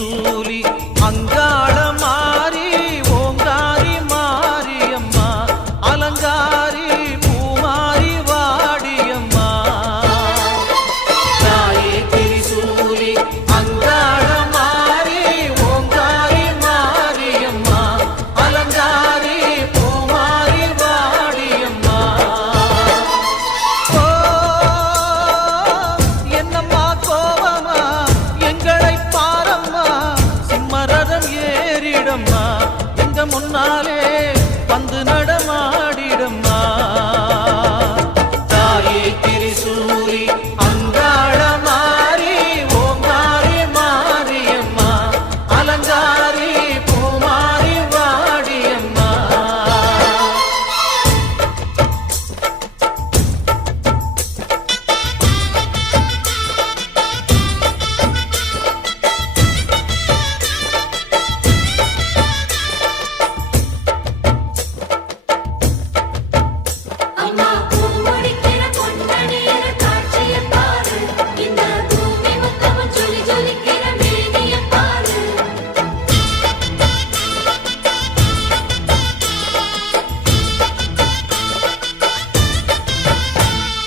திரிசூலி அங்காள மாறி ஓங்காரி மாரியம்மா அலங்காரி பூமாரி வாடியம்மா தாயே திரிசூலி அங்காள மாறி ஓங்காரி மாரியம்மா அலங்காரி பூமாரி வாடியம்மா என்னம்மா கோவமா எங்களை பாரம்மா சிம்மரதம் ஏறிடம்மா எங்க முன்னாலே வந்து நடமாடிடம்மா தாயே திரிசூலி அங்காள மாறி ஓங்காரி மாரியம்மா அலங்காரி பூமாரி வாடியம்மா அம்மா பூமுடிக்கிற பொன்னணியிற காட்சியைப் பாரு இந்த பூமி மொத்தமும் ஜொலி ஜொலிக்கிற மேனியைப் பாரு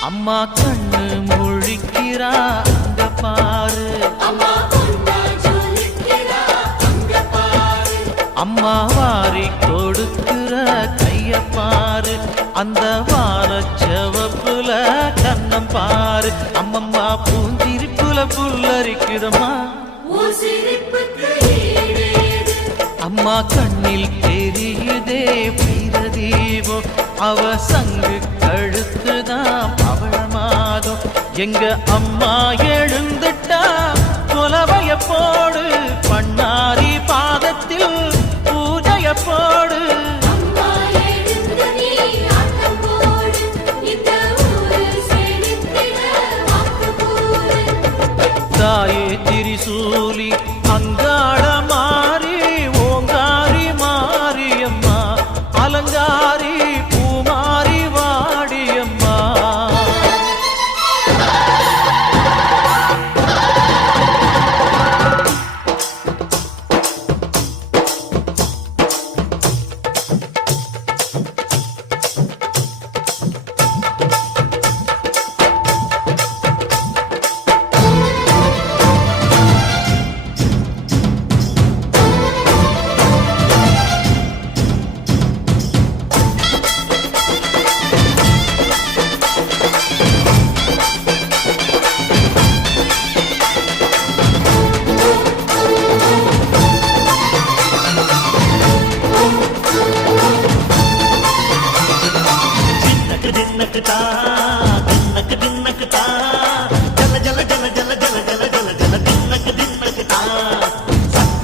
அம்மா கண்ணு முழிக்கிறா அங்க பாரு அம்மா பொன்னா ஜொலிக்கிறா அங்க பாரு அம்மா வாரி கொடுக்கிற கைய பாரு அந்த வானச்சவப்புல கண்ணம் பாரு அம்மம்மா பூஞ்சிரிப்புல புல்லரிக்குதம்மா உன் சிரிப்புக்கு ஈடேது அம்மா கண்ணில் தெரியுதே வீரதீபம் அவ சங்கு கழுத்துதான் பவளமாகும் எங்க அம்மா எழுந்துட்டா கொலவைய போடு பண்ணாரி பாதத்தில் பூஜைய போடு அம்மா எழுந்து நீ ஆட்டம் போடு இந்த ஊரு செழித்திட வாக்கு கூறு தாயே திரிசூலி அங்காள மாறி ஓங்காரி மாரியம்மா அலங்காரி பூமாரி வாடியம்மா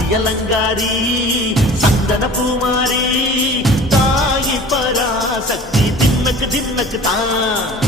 அலங்காரி சந்தன பூமாரி தாயி பராசக்தி தின்னக்கு தின்னக்கு தான்